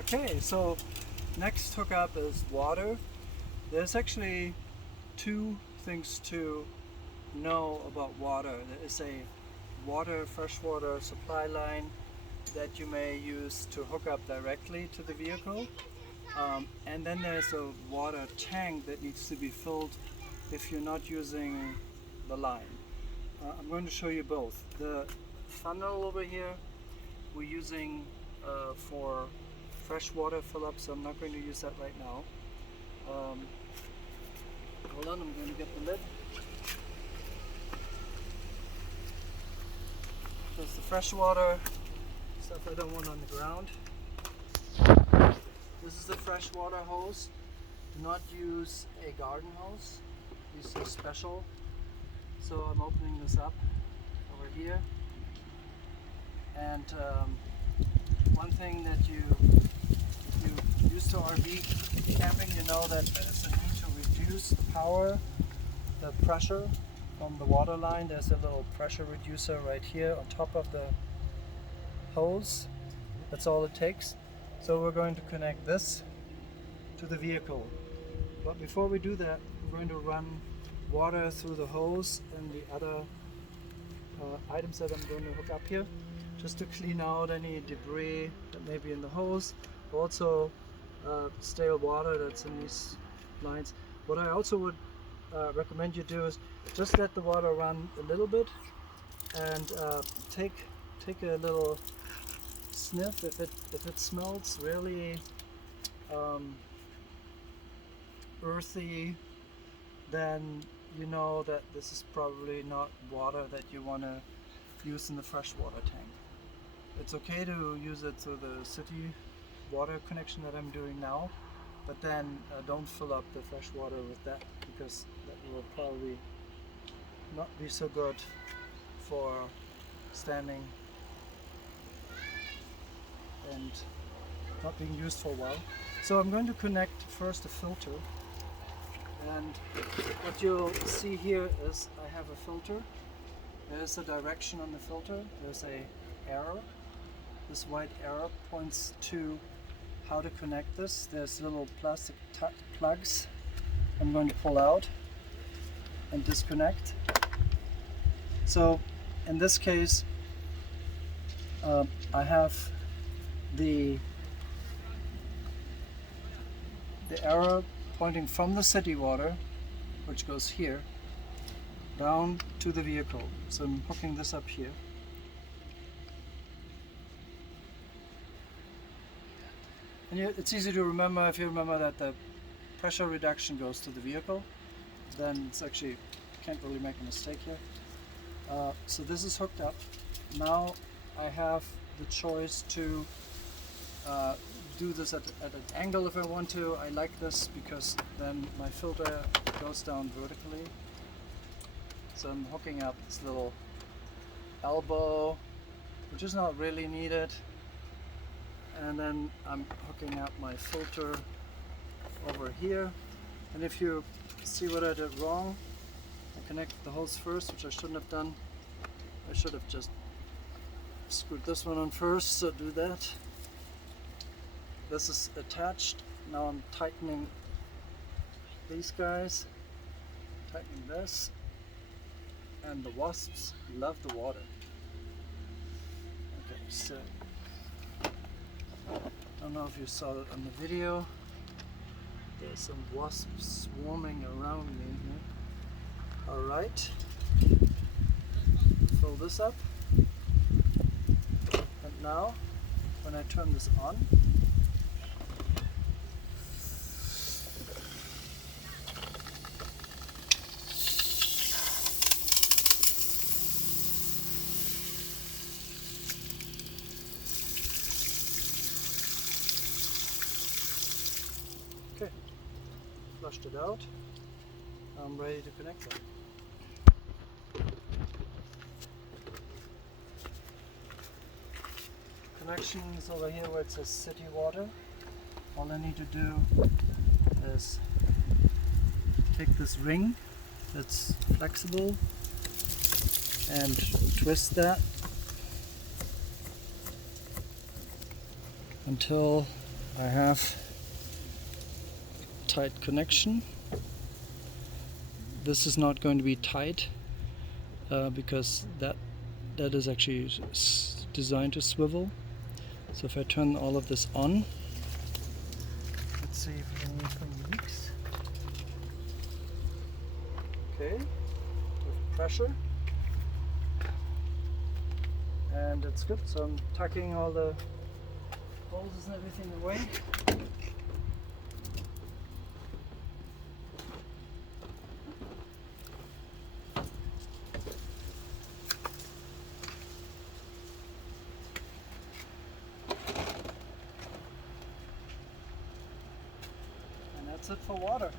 Okay, so next hookup is water. There's actually two things to know about water. There is a freshwater supply line that you may use to hook up directly to the vehicle. And then there's a water tank that needs to be filled if you're not using the line. I'm going to show you both. The funnel over here we're using for freshwater fill-up, so I'm not going to use that right now. Hold on, I'm going to get the lid. There's the freshwater stuff I don't want on the ground. This is the freshwater hose. Do not use a garden hose. Use a special. So I'm opening this up over here. And one thing that you used to RV camping, you know that there's a need to reduce the power, the pressure from the water line. There's a little pressure reducer right here on top of the hose. That's all it takes. So we're going to connect this to the vehicle. But before we do that, we're going to run water through the hose and the other items that I'm going to hook up here, just to clean out any debris that may be in the hose. Also stale water that's in these lines. What I also would recommend you do is just let the water run a little bit and take a little sniff. If it smells really earthy, then you know that this is probably not water that you want to use in the freshwater tank. It's okay to use it through the city water connection that I'm doing now, but then don't fill up the fresh water with that, because that will probably not be so good for standing and not being used for a while. So I'm going to connect first a filter, and what you'll see here is I have a filter. There's a direction on the filter. There's a arrow. This white arrow points to how to connect this. There's little plastic plugs I'm going to pull out and disconnect. So in this case I have the arrow pointing from the city water, which goes here, down to the vehicle. So I'm hooking this up here. And it's easy to remember if you remember that the pressure reduction goes to the vehicle, then it's actually, can't really make a mistake here. So this is hooked up. Now I have the choice to do this at an angle if I want to. I like this because then my filter goes down vertically. So I'm hooking up this little elbow, which is not really needed. And then I'm hooking up my filter over here. And if you see what I did wrong, I connected the hose first, which I shouldn't have done. I should have just screwed this one on first, so do that. This is attached. Now I'm tightening these guys, tightening this, and the wasps love the water. Okay, so I don't know if you saw it on the video. There's some wasps swarming around me here. Alright, fill this up. And now, when I turn this on, okay, flushed it out. I'm ready to connect it. Connection is over here where it says city water. All I need to do is take this ring that's flexible and twist that until I have tight connection. This is not going to be tight because that is actually designed to swivel. So if I turn all of this on, let's see if anything leaks. Okay, with pressure. And it's good, so I'm tucking all the hoses and everything away. And that's it for water.